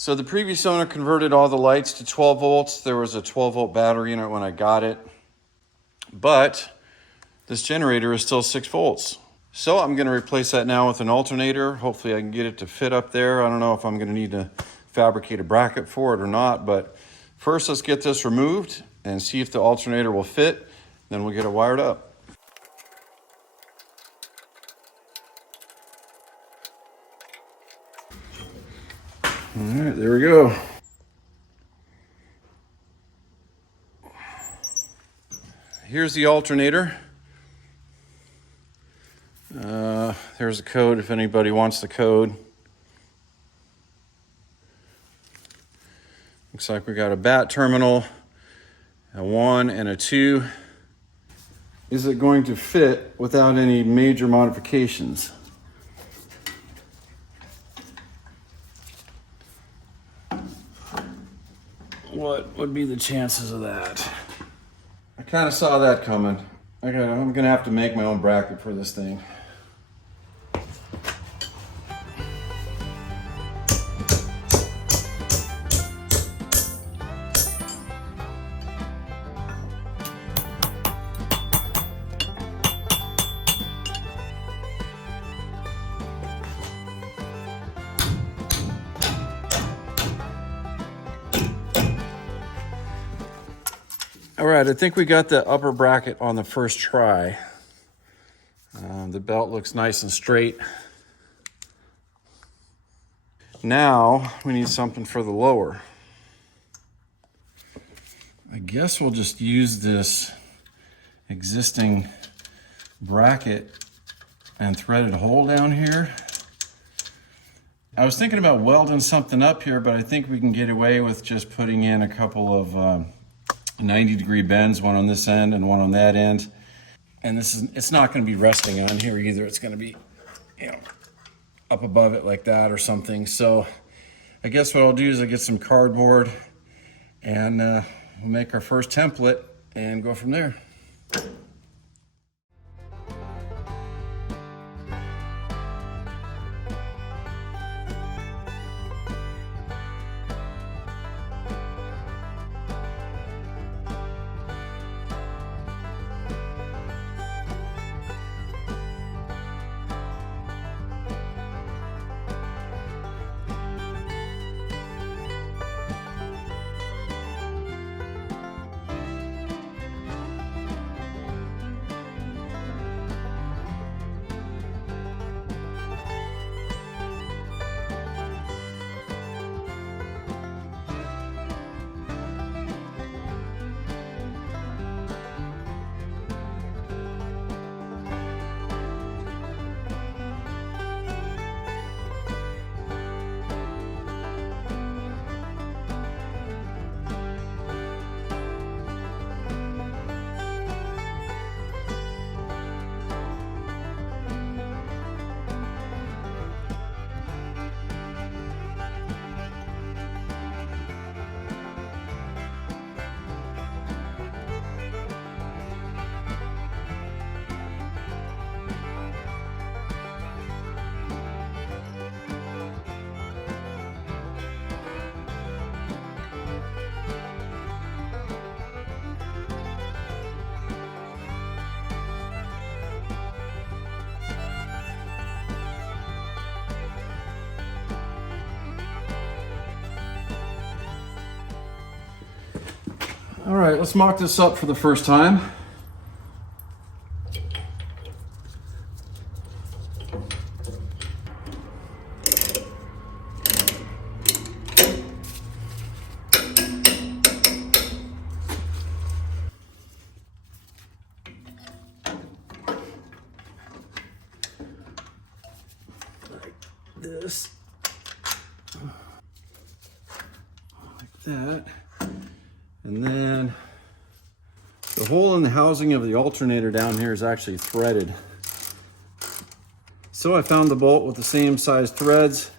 So the previous owner converted all the lights to 12 volts. There was a 12 volt battery in it when I got it, but this generator is still 6 volts. So I'm going to replace that now with an alternator. Hopefully I can get it to fit up there. I don't know if I'm going to need to fabricate a bracket for it or not, but first let's get this removed and see if the alternator will fit. Then we'll get it wired up. All right, there we go. Here's the alternator. There's the code if anybody wants the code. Looks like we got a bat terminal, a 1 and a 2. Is it going to fit without any major modifications? What would be the chances of that? I kind of saw that coming. I'm gonna have to make my own bracket for this thing. All right, I think we got the upper bracket on the first try. The belt looks nice and straight. Now we need something for the lower. I guess we'll just use this existing bracket and threaded hole down here. I was thinking about welding something up here, but I think we can get away with just putting in a couple of 90-degree bends, one on this end and one on that end. And it's not going to be resting on here either. It's going to be, up above it like that or something. So I guess what I'll do is I'll get some cardboard and we'll make our first template and go from there. All right, let's mock this up for the first time. Like this. Like that. And then the hole in the housing of the alternator down here is actually threaded. So I found the bolt with the same size threads,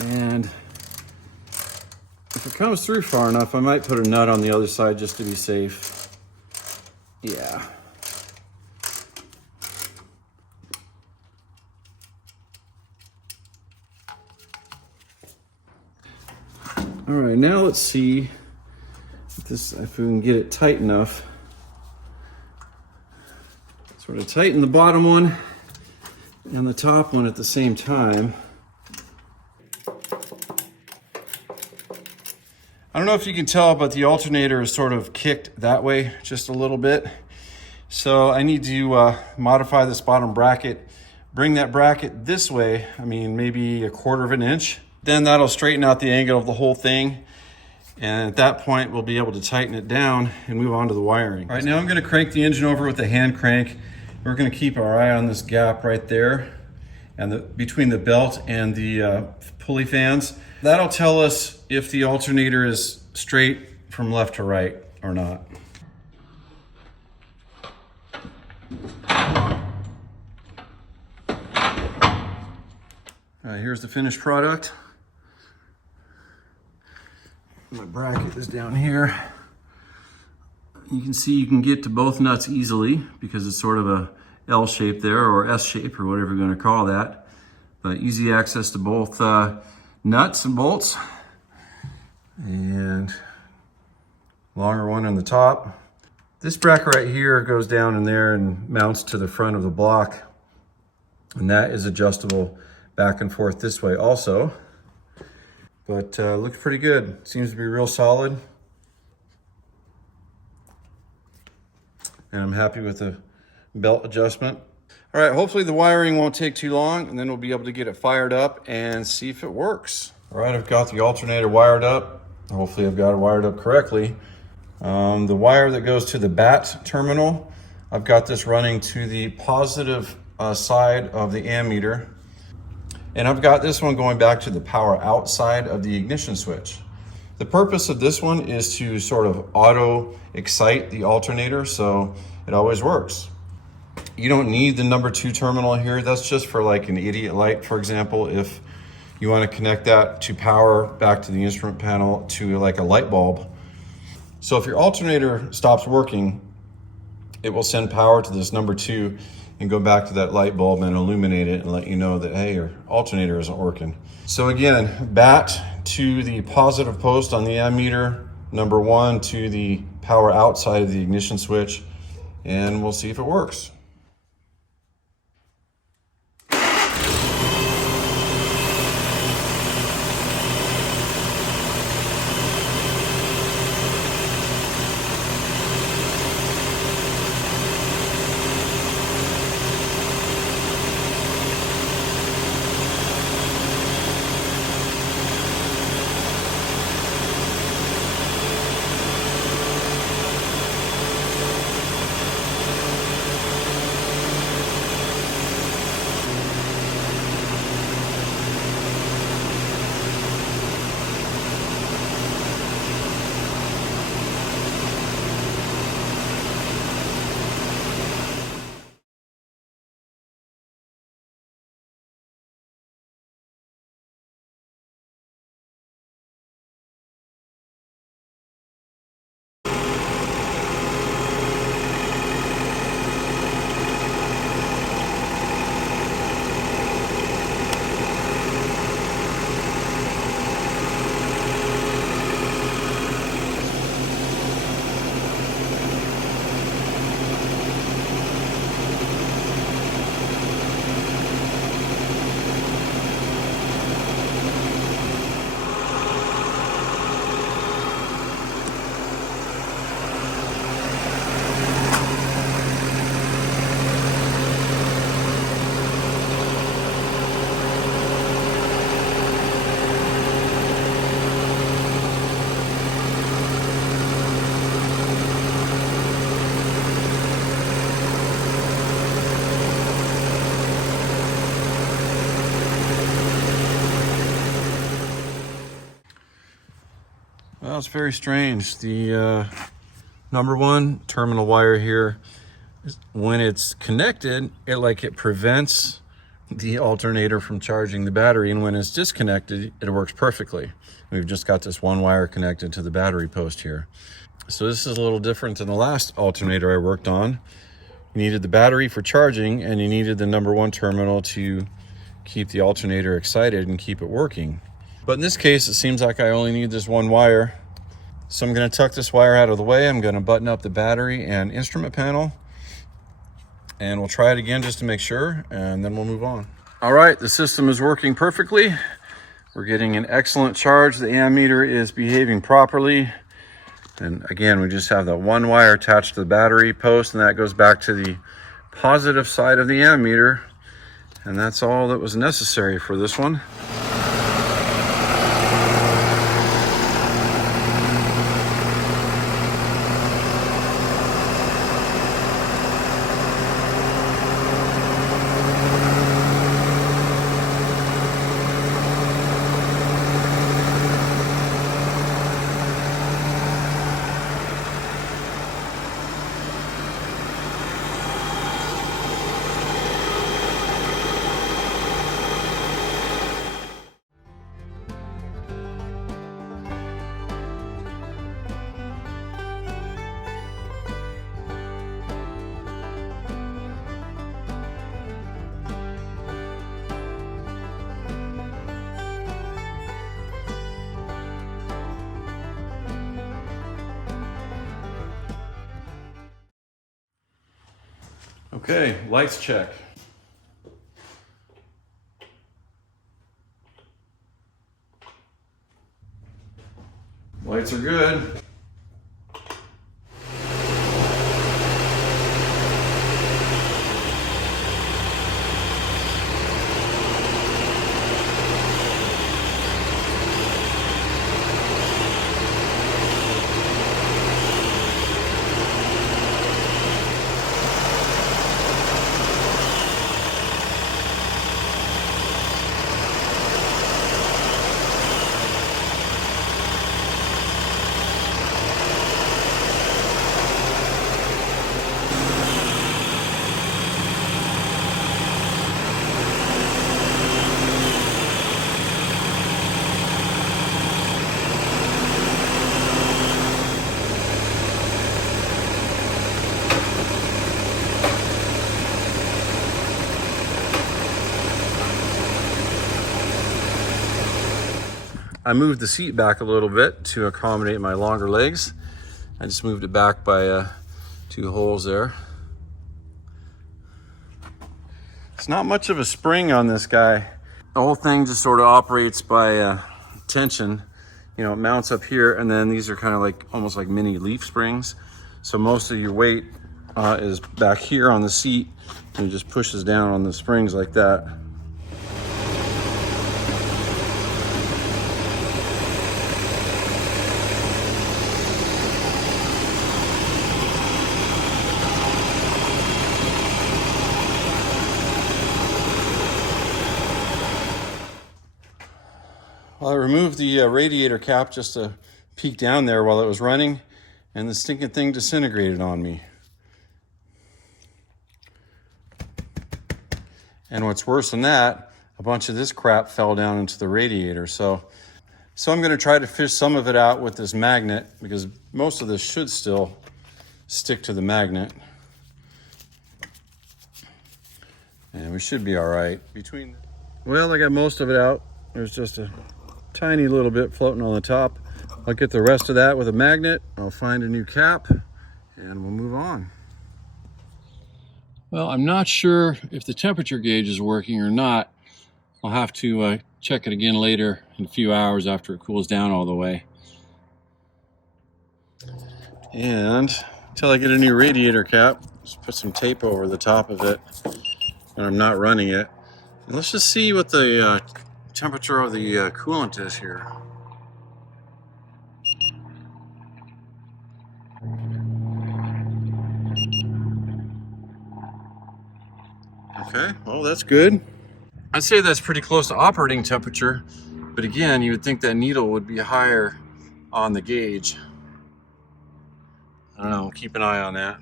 and if it comes through far enough, I might put a nut on the other side just to be safe. Yeah. All right, now let's see if we can get it tight enough. Sort of tighten the bottom one and the top one at the same time. I don't know if you can tell, but the alternator is sort of kicked that way just a little bit. So I need to modify this bottom bracket, bring that bracket this way, maybe 1/4 of an inch. Then that'll straighten out the angle of the whole thing. And at that point, we'll be able to tighten it down and move on to the wiring. All right, now I'm gonna crank the engine over with the hand crank. We're gonna keep our eye on this gap right there and between the belt and the pulley fans. That'll tell us if the alternator is straight from left to right or not. All right, here's the finished product. My bracket is down here. You can see you can get to both nuts easily because it's sort of a L shape there, or S shape, or whatever you're going to call that. But easy access to both nuts and bolts. And longer one on the top. This bracket right here goes down in there and mounts to the front of the block. And that is adjustable back and forth this way also. But looks pretty good. Seems to be real solid. And I'm happy with the belt adjustment. All right, hopefully the wiring won't take too long, and then we'll be able to get it fired up and see if it works. All right, I've got the alternator wired up. Hopefully I've got it wired up correctly. The wire that goes to the bat terminal, I've got this running to the positive side of the ammeter. And I've got this one going back to the power outside of the ignition switch. The purpose of this one is to sort of auto excite the alternator, so it always works. You don't need the number 2 terminal here. That's just for like an idiot light, for example, if you want to connect that to power back to the instrument panel to like a light bulb. So if your alternator stops working, it will send power to this number 2 and go back to that light bulb and illuminate it and let you know that, hey, your alternator isn't working. So again, bat to the positive post on the ammeter, number 1 to the power outside of the ignition switch, and we'll see if it works. Well, it's very strange. The number 1 terminal wire here, when it's connected, it prevents the alternator from charging the battery, and when it's disconnected, it works perfectly. We've just got this one wire connected to the battery post here. So this is a little different than the last alternator I worked on. You needed the battery for charging, and you needed the number 1 terminal to keep the alternator excited and keep it working. But in this case, it seems like I only need this one wire. So I'm going to tuck this wire out of the way. I'm going to button up the battery and instrument panel. And we'll try it again just to make sure, and then we'll move on. All right, the system is working perfectly. We're getting an excellent charge. The ammeter is behaving properly. And again, we just have that one wire attached to the battery post, and that goes back to the positive side of the ammeter. And that's all that was necessary for this one. Okay, lights check. Lights are good. I moved the seat back a little bit to accommodate my longer legs. I just moved it back by 2 holes there. It's not much of a spring on this guy. The whole thing just sort of operates by tension. You know, it mounts up here, and then these are kind of like almost like mini leaf springs. So most of your weight is back here on the seat, and it just pushes down on the springs like that. Well, I removed the radiator cap just to peek down there while it was running, and the stinking thing disintegrated on me. And what's worse than that, a bunch of this crap fell down into the radiator. So I'm going to try to fish some of it out with this magnet, because most of this should still stick to the magnet. And we should be all right. Well, I got most of it out. There's just a tiny little bit floating on the top. I'll get the rest of that with a magnet. I'll find a new cap and we'll move on. Well, I'm not sure if the temperature gauge is working or not. I'll have to check it again later in a few hours after it cools down all the way. And until I get a new radiator cap, just put some tape over the top of it when I'm not running it. And let's just see what the temperature of the coolant is here. Okay, well, that's good. I'd say that's pretty close to operating temperature, but again, you would think that needle would be higher on the gauge. I don't know, keep an eye on that.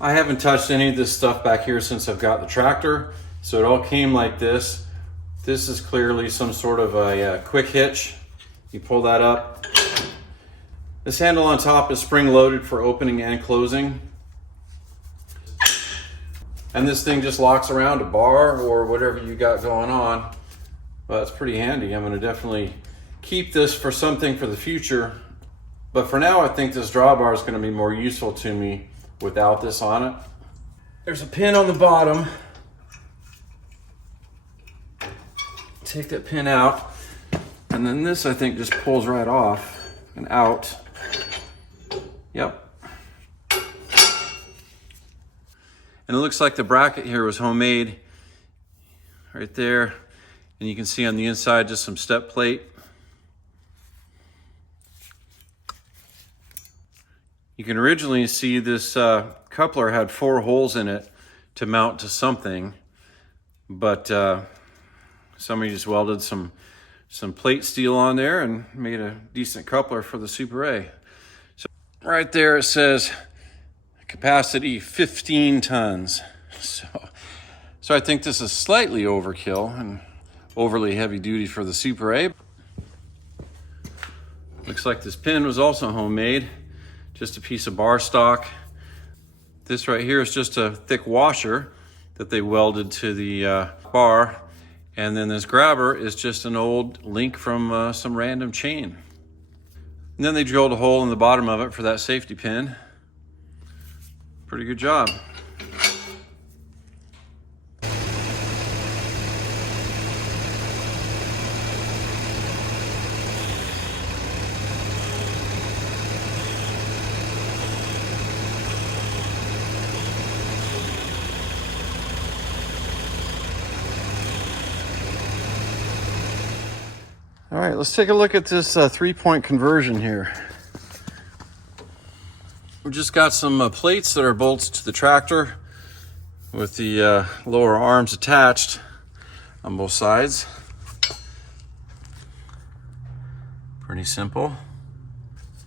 I haven't touched any of this stuff back here since I've got the tractor, so it all came like this. This is clearly some sort of a quick hitch. You pull that up. This handle on top is spring loaded for opening and closing. And this thing just locks around a bar or whatever you got going on. Well, that's pretty handy. I'm gonna definitely keep this for something for the future. But for now, I think this drawbar is gonna be more useful to me without this on it. There's a pin on the bottom. Take that pin out. And then this, I think, just pulls right off and out. Yep. And it looks like the bracket here was homemade right there. And you can see on the inside just some step plate. You can originally see this coupler had 4 holes in it to mount to something, but somebody just welded some plate steel on there and made a decent coupler for the Super A. So right there it says capacity 15 tons. So I think this is slightly overkill and overly heavy duty for the Super A. Looks like this pin was also homemade, just a piece of bar stock. This right here is just a thick washer that they welded to the bar. And then this grabber is just an old link from some random chain. And then they drilled a hole in the bottom of it for that safety pin. Pretty good job. All right, let's take a look at this 3-point conversion here. We just got some plates that are bolts to the tractor with the lower arms attached on both sides. Pretty simple.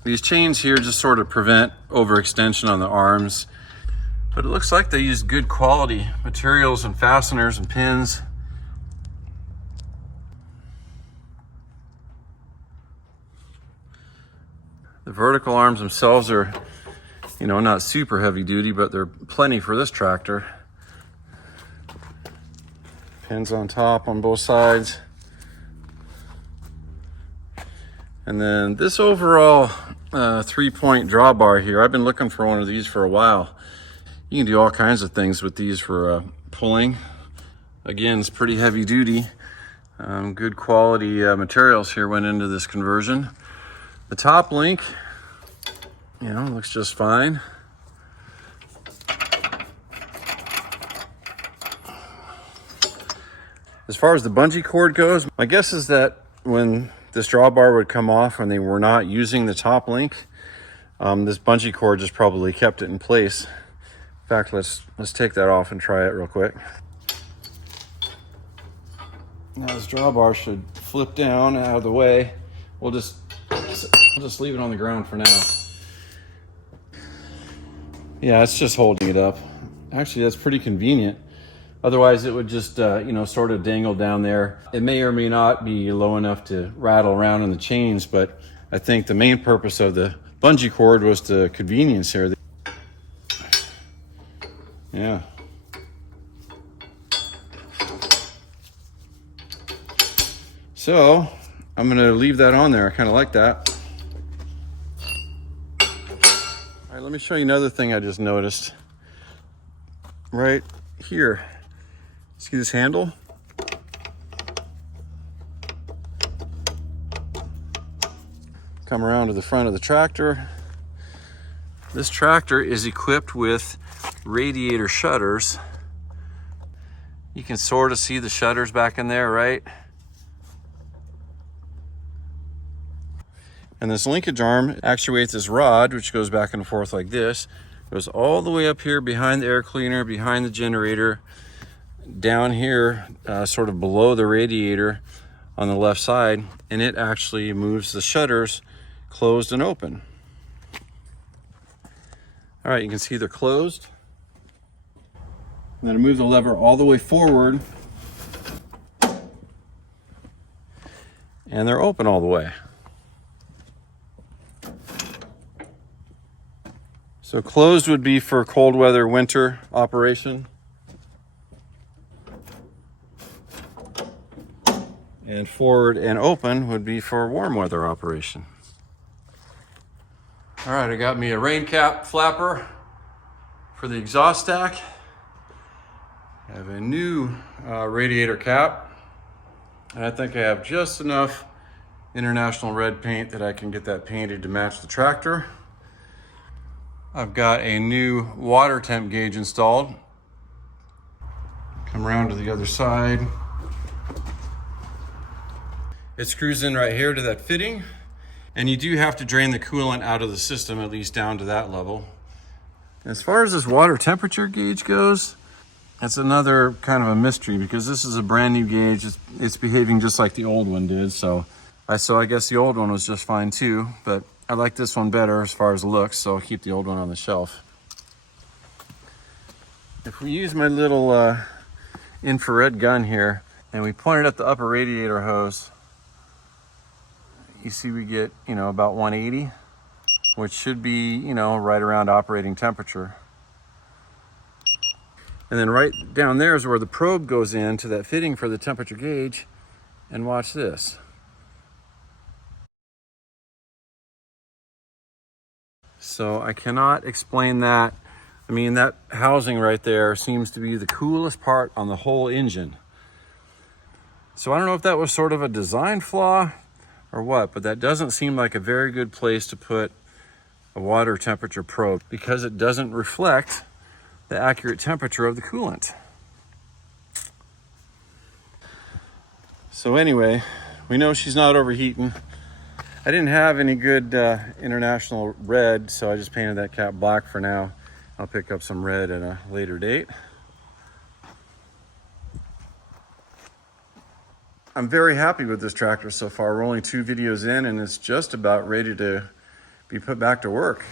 These chains here just sort of prevent overextension on the arms, but it looks like they use good quality materials and fasteners and pins. The vertical arms themselves are, not super heavy duty, but they're plenty for this tractor. Pins on top on both sides. And then this overall 3-point drawbar here, I've been looking for one of these for a while. You can do all kinds of things with these for pulling. Again, it's pretty heavy duty. Good quality materials here went into this conversion. The top link, looks just fine. As far as the bungee cord goes, my guess is that when this drawbar would come off when they were not using the top link, this bungee cord just probably kept it in place. In fact, let's take that off and try it real quick. Now this drawbar should flip down out of the way. We'll just leave it on the ground for now. Yeah, it's just holding it up. Actually, that's pretty convenient. Otherwise, it would just, sort of dangle down there. It may or may not be low enough to rattle around in the chains, but I think the main purpose of the bungee cord was the convenience here. Yeah. So, I'm gonna leave that on there. I kind of like that. All right, let me show you another thing I just noticed. Right here. See this handle? Come around to the front of the tractor. This tractor is equipped with Radiator shutters. You can sort of see the shutters back in there, right? And this linkage arm actuates this rod, which goes back and forth like this. Goes all the way up here behind the air cleaner, behind the generator, down here, sort of below the radiator on the left side, and it actually moves the shutters closed and open. All right, you can see they're closed. I'm gonna move the lever all the way forward, and they're open all the way. So closed would be for cold weather, winter operation. And And forward and open would be for warm weather operation. All right, I got me a rain cap flapper for the exhaust stack. I have a new radiator cap, and I think I have just enough International Red paint that I can get that painted to match the tractor. I've got a new water temp gauge installed. Come around to the other side. It screws in right here to that fitting, and you do have to drain the coolant out of the system, at least down to that level. As far as this water temperature gauge goes, that's another kind of a mystery because this is a brand new gauge. It's behaving just like the old one did. So I guess the old one was just fine too, but I like this one better as far as looks, so I'll keep the old one on the shelf. If we use my little infrared gun here and we point it at the upper radiator hose, you see we get, about 180, which should be, right around operating temperature. And then right down there is where the probe goes into that fitting for the temperature gauge. And watch this. So I cannot explain that. I mean, that housing right there seems to be the coolest part on the whole engine. So I don't know if that was sort of a design flaw or what, but that doesn't seem like a very good place to put a water temperature probe because it doesn't reflect the accurate temperature of the coolant. So anyway, we know she's not overheating. I didn't have any good International Red, so I just painted that cap black for now. I'll pick up some red at a later date. I'm very happy with this tractor so far. We're only 2 videos in and it's just about ready to be put back to work.